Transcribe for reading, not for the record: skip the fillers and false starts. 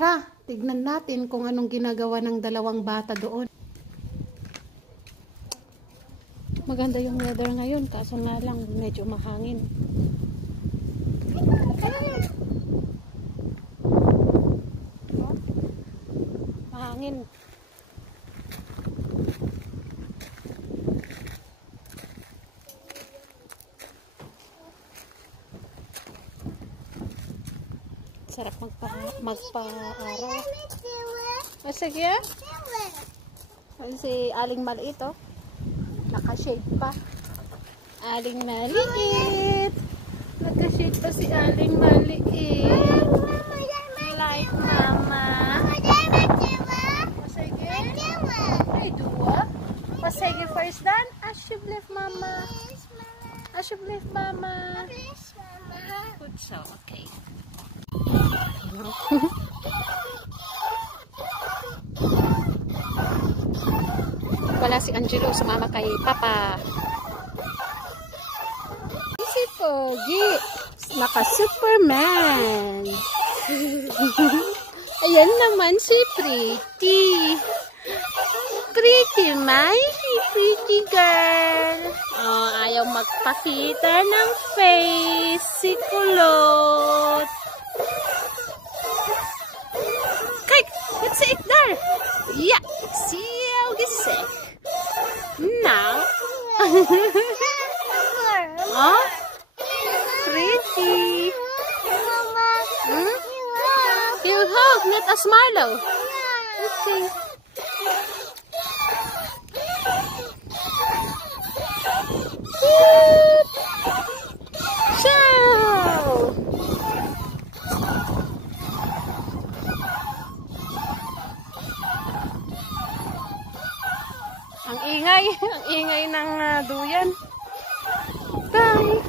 Tara, tignan natin kung anong ginagawa ng dalawang bata doon. Maganda yung weather ngayon, kaso nga lang medyo mahangin. Mahangin. Sarap magpa-araw. Sige. Si Aling Maliit, oh. Naka-shade pa. Aling Maliit. Naka-shade pa si Aling Maliit. Like mama. Sige. Ay, dua. Sige, first dan. Ashiblef mama. Ashiblef mama. Good so, okay. Wala si Angelo, sumama kay Papa. Si Pogi, naka-Superman. Ayan naman si Pretty. Pretty, my pretty girl. Oh, ayaw magpakita ng face si Kulot. Let's see it there. Yeah, see how this is. Now. Oh, pretty. Hmm? You hug, not a smile. Okay. Ang ingay ng duyan. Bye!